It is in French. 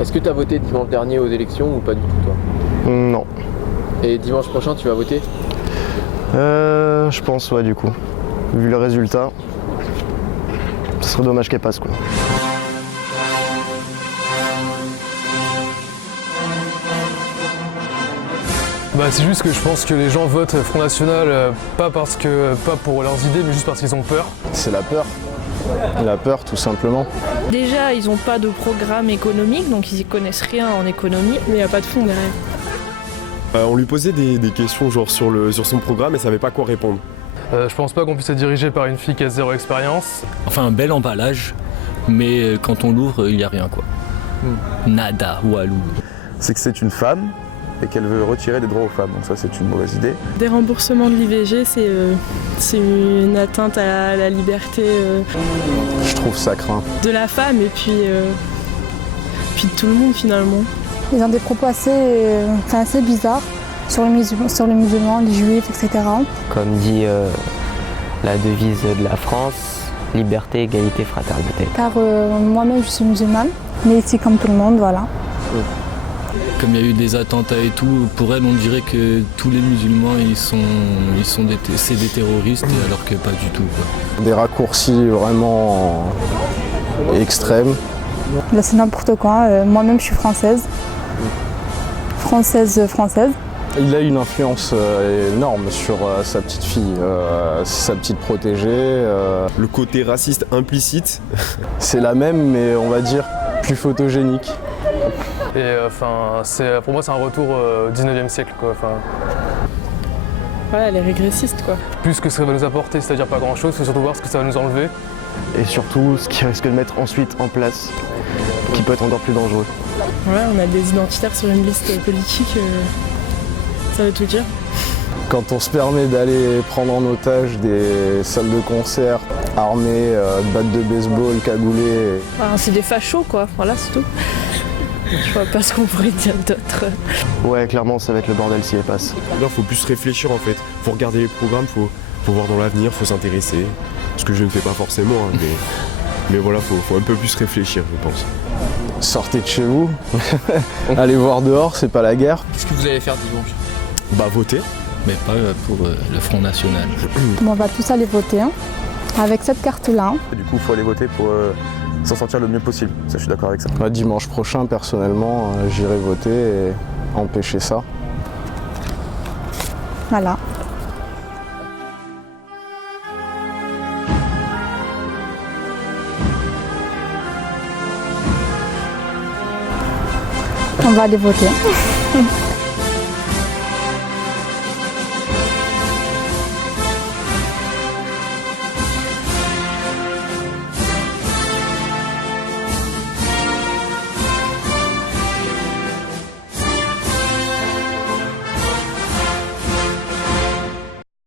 Est-ce que tu as voté dimanche dernier aux élections ou pas du tout toi? Non. Et dimanche prochain tu vas voter? Je pense, ouais, du coup. Vu le résultat, ce serait dommage qu'elle passe, quoi. C'est juste que je pense que les gens votent Front National pas pour leurs idées, mais juste parce qu'ils ont peur. C'est la peur. La peur, tout simplement. Déjà, ils n'ont pas de programme économique, donc ils y connaissent rien en économie, mais il n'y a pas de fond derrière. On lui posait des questions genre sur son programme et savait pas quoi répondre. Je pense pas qu'on puisse être dirigé par une fille qui a 0 expérience. Enfin, un bel emballage, mais quand on l'ouvre, il n'y a rien, quoi. Nada, walou. C'est que c'est une femme et qu'elle veut retirer des droits aux femmes. Donc ça, c'est une mauvaise idée. Des remboursements de l'IVG, c'est une atteinte à la liberté Je trouve ça craint. de la femme et puis de tout le monde finalement. Ils ont des propos assez bizarres sur les musulmans, les juifs, etc. Comme dit la devise de la France, liberté, égalité, fraternité. Car moi-même je suis musulmane, mais ici comme tout le monde, voilà. Comme il y a eu des attentats et tout, pour elle, on dirait que tous les musulmans, c'est des terroristes, alors que pas du tout, quoi. Des raccourcis vraiment extrêmes. Là, c'est n'importe quoi. Moi-même je suis française. Française. Il a une influence énorme sur sa petite fille, sa petite protégée. Le côté raciste implicite. C'est la même, mais on va dire plus photogénique. Et pour moi c'est un retour au 19e siècle, quoi. Voilà, elle est régressiste quoi. Plus que ce que ça va nous apporter, c'est-à-dire pas grand-chose, faut surtout voir ce que ça va nous enlever. Et surtout, ce qui risque de mettre ensuite en place, qui peut être encore plus dangereux. Ouais, on a des identitaires sur une liste politique, ça veut tout dire. Quand on se permet d'aller prendre en otage des salles de concert armées, battes de baseball, cagoulées. C'est des fachos quoi, voilà c'est tout. Je vois pas ce qu'on pourrait dire d'autre. Ouais, clairement, ça va être le bordel si elle passe. Là, faut plus réfléchir en fait. Faut regarder les programmes, faut voir dans l'avenir, faut s'intéresser. Ce que je ne fais pas forcément, hein, mais voilà, faut un peu plus réfléchir, je pense. Sortez de chez vous, allez voir dehors, c'est pas la guerre. Qu'est-ce que vous allez faire dimanche? Voter. Mais pas pour le Front National. On va tous aller voter avec cette carte-là. Du coup, il faut aller voter pour s'en sortir le mieux possible. Ça, je suis d'accord avec ça. Dimanche prochain, personnellement, j'irai voter et empêcher ça. Voilà. On va aller voter.